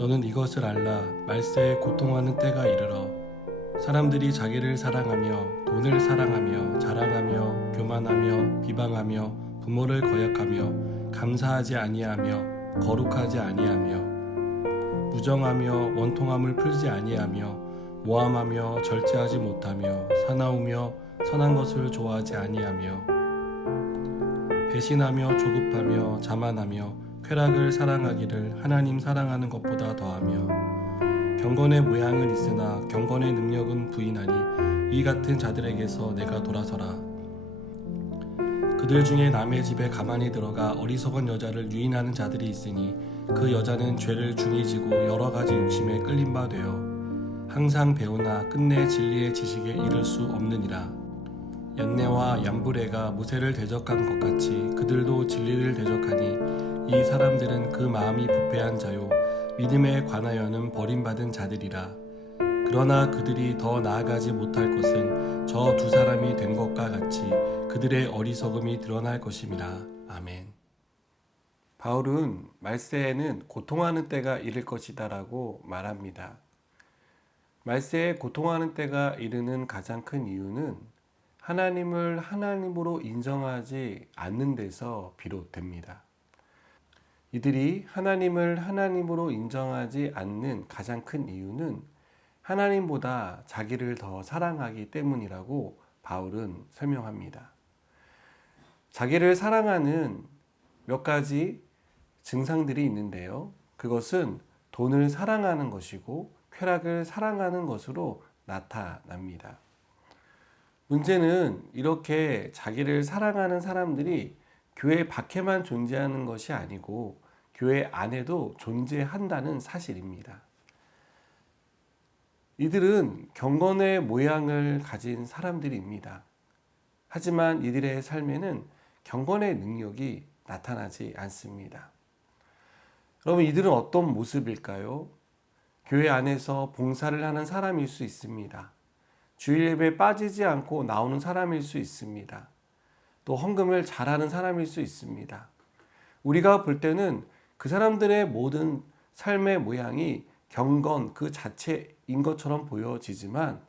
너는 이것을 알라. 말세에 고통하는 때가 이르러 사람들이 자기를 사랑하며 돈을 사랑하며 자랑하며 교만하며 비방하며 부모를 거역하며 감사하지 아니하며 거룩하지 아니하며 무정하며 원통함을 풀지 아니하며 모함하며 절제하지 못하며 사나우며 선한 것을 좋아하지 아니하며 배신하며 조급하며 자만하며 쾌락을 사랑하기를 하나님 사랑하는 것보다 더하며 경건의 모양은 있으나 경건의 능력은 부인하니 이 같은 자들에게서 내가 돌아서라. 그들 중에 남의 집에 가만히 들어가 어리석은 여자를 유인하는 자들이 있으니 그 여자는 죄를 중히 지고 여러 가지 욕심에 끌린 바 되어 항상 배우나 끝내 진리의 지식에 이를 수 없느니라. 얀네와 얌브레가 모세를 대적한 것 같이 그들도 진리를 대적하니 이 사람들은 그 마음이 부패한 자요 믿음에 관하여는 버림받은 자들이라. 그러나 그들이 더 나아가지 못할 것은 저 두 사람이 된 것과 같이 그들의 어리석음이 드러날 것임이라. 아멘. 바울은 말세에는 고통하는 때가 이를 것이다 라고 말합니다. 말세에 고통하는 때가 이르는 가장 큰 이유는 하나님을 하나님으로 인정하지 않는 데서 비롯됩니다. 이들이 하나님을 하나님으로 인정하지 않는 가장 큰 이유는 하나님보다 자기를 더 사랑하기 때문이라고 바울은 설명합니다. 자기를 사랑하는 몇 가지 증상들이 있는데요. 그것은 돈을 사랑하는 것이고 쾌락을 사랑하는 것으로 나타납니다. 문제는 이렇게 자기를 사랑하는 사람들이 교회 밖에만 존재하는 것이 아니고 교회 안에도 존재한다는 사실입니다. 이들은 경건의 모양을 가진 사람들입니다. 하지만 이들의 삶에는 경건의 능력이 나타나지 않습니다. 여러분, 이들은 어떤 모습일까요? 교회 안에서 봉사를 하는 사람일 수 있습니다. 주일 예배에 빠지지 않고 나오는 사람일 수 있습니다. 또 헌금을 잘하는 사람일 수 있습니다. 우리가 볼 때는 그 사람들의 모든 삶의 모양이 경건 그 자체인 것처럼 보여지지만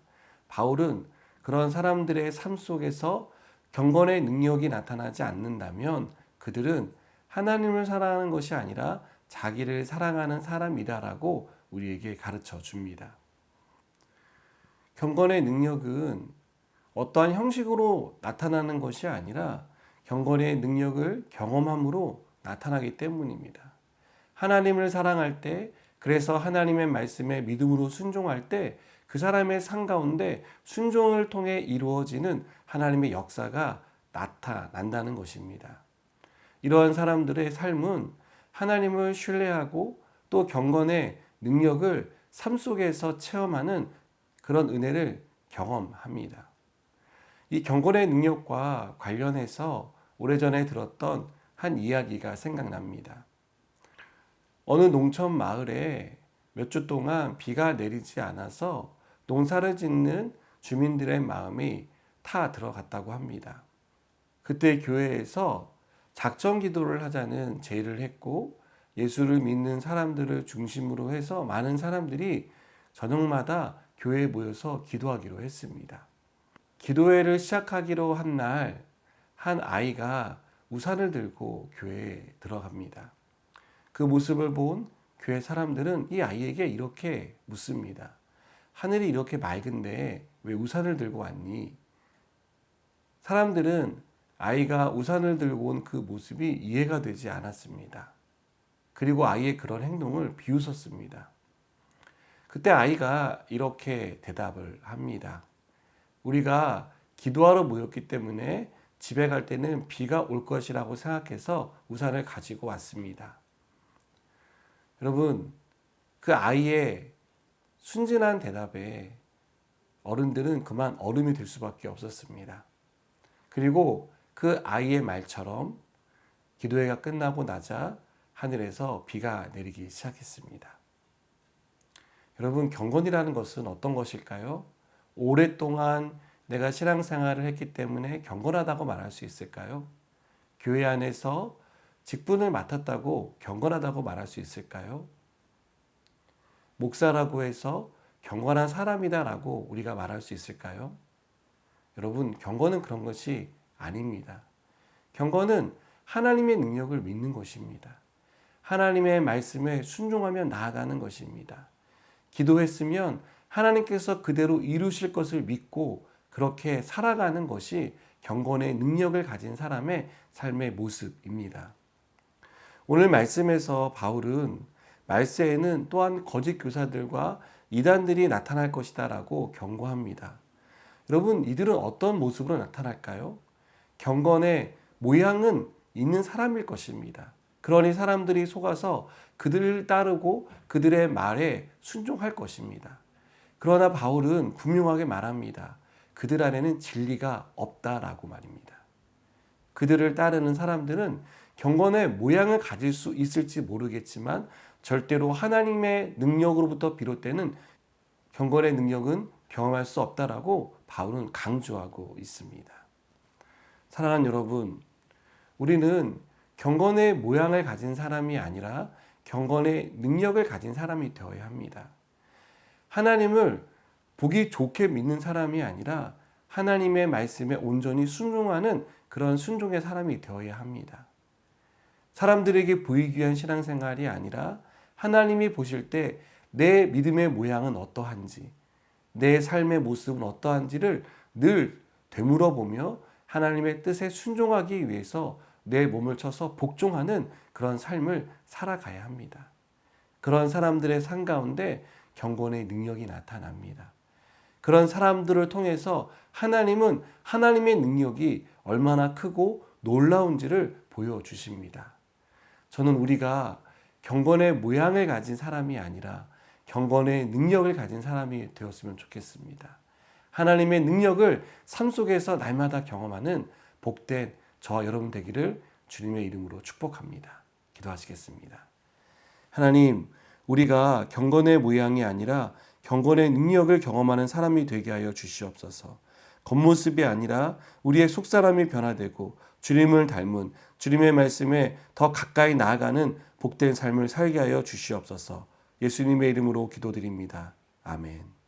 바울은 그런 사람들의 삶 속에서 경건의 능력이 나타나지 않는다면 그들은 하나님을 사랑하는 것이 아니라 자기를 사랑하는 사람이다라고 우리에게 가르쳐 줍니다. 경건의 능력은 어떠한 형식으로 나타나는 것이 아니라 경건의 능력을 경험함으로 나타나기 때문입니다. 하나님을 사랑할 때, 그래서 하나님의 말씀에 믿음으로 순종할 때 그 사람의 삶 가운데 순종을 통해 이루어지는 하나님의 역사가 나타난다는 것입니다. 이러한 사람들의 삶은 하나님을 신뢰하고 또 경건의 능력을 삶 속에서 체험하는 그런 은혜를 경험합니다. 이 경건의 능력과 관련해서 오래전에 들었던 한 이야기가 생각납니다. 어느 농촌 마을에 몇 주 동안 비가 내리지 않아서 농사를 짓는 주민들의 마음이 타 들어갔다고 합니다. 그때 교회에서 작정 기도를 하자는 제의를 했고 예수를 믿는 사람들을 중심으로 해서 많은 사람들이 저녁마다 교회에 모여서 기도하기로 했습니다. 기도회를 시작하기로 한 날 한 아이가 우산을 들고 교회에 들어갑니다. 그 모습을 본 교회 사람들은 이 아이에게 이렇게 묻습니다. 하늘이 이렇게 맑은데 왜 우산을 들고 왔니? 사람들은 아이가 우산을 들고 온 그 모습이 이해가 되지 않았습니다. 그리고 아이의 그런 행동을 비웃었습니다. 그때 아이가 이렇게 대답을 합니다. 우리가 기도하러 모였기 때문에 집에 갈 때는 비가 올 것이라고 생각해서 우산을 가지고 왔습니다. 여러분, 그 아이의 순진한 대답에 어른들은 그만 얼음이 될 수밖에 없었습니다. 그리고 그 아이의 말처럼 기도회가 끝나고 나자 하늘에서 비가 내리기 시작했습니다. 여러분, 경건이라는 것은 어떤 것일까요? 오랫동안 내가 신앙생활을 했기 때문에 경건하다고 말할 수 있을까요? 교회 안에서 직분을 맡았다고 경건하다고 말할 수 있을까요? 목사라고 해서 경건한 사람이다라고 우리가 말할 수 있을까요? 여러분, 경건은 그런 것이 아닙니다. 경건은 하나님의 능력을 믿는 것입니다. 하나님의 말씀에 순종하며 나아가는 것입니다. 기도했으면 하나님께서 그대로 이루실 것을 믿고 그렇게 살아가는 것이 경건의 능력을 가진 사람의 삶의 모습입니다. 오늘 말씀에서 바울은 말세에는 또한 거짓 교사들과 이단들이 나타날 것이다 라고 경고합니다. 여러분, 이들은 어떤 모습으로 나타날까요? 경건의 모양은 있는 사람일 것입니다. 그러니 사람들이 속아서 그들을 따르고 그들의 말에 순종할 것입니다. 그러나 바울은 분명하게 말합니다. 그들 안에는 진리가 없다라고 말입니다. 그들을 따르는 사람들은 경건의 모양을 가질 수 있을지 모르겠지만 절대로 하나님의 능력으로부터 비롯되는 경건의 능력은 경험할 수 없다라고 바울은 강조하고 있습니다. 사랑하는 여러분, 우리는 경건의 모양을 가진 사람이 아니라 경건의 능력을 가진 사람이 되어야 합니다. 하나님을 보기 좋게 믿는 사람이 아니라 하나님의 말씀에 온전히 순종하는 그런 순종의 사람이 되어야 합니다. 사람들에게 보이기 위한 신앙생활이 아니라 하나님이 보실 때 내 믿음의 모양은 어떠한지, 내 삶의 모습은 어떠한지를 늘 되물어보며 하나님의 뜻에 순종하기 위해서 내 몸을 쳐서 복종하는 그런 삶을 살아가야 합니다. 그런 사람들의 삶 가운데 경건의 능력이 나타납니다. 그런 사람들을 통해서 하나님은 하나님의 능력이 얼마나 크고 놀라운지를 보여주십니다. 저는 우리가 경건의 모양을 가진 사람이 아니라 경건의 능력을 가진 사람이 되었으면 좋겠습니다. 하나님의 능력을 삶 속에서 날마다 경험하는 복된 저와 여러분 되기를 주님의 이름으로 축복합니다. 기도하시겠습니다. 하나님, 우리가 경건의 모양이 아니라 경건의 능력을 경험하는 사람이 되게 하여 주시옵소서. 겉모습이 아니라 우리의 속사람이 변화되고 주님을 닮은 주님의 말씀에 더 가까이 나아가는 복된 삶을 살게 하여 주시옵소서. 예수님의 이름으로 기도드립니다. 아멘.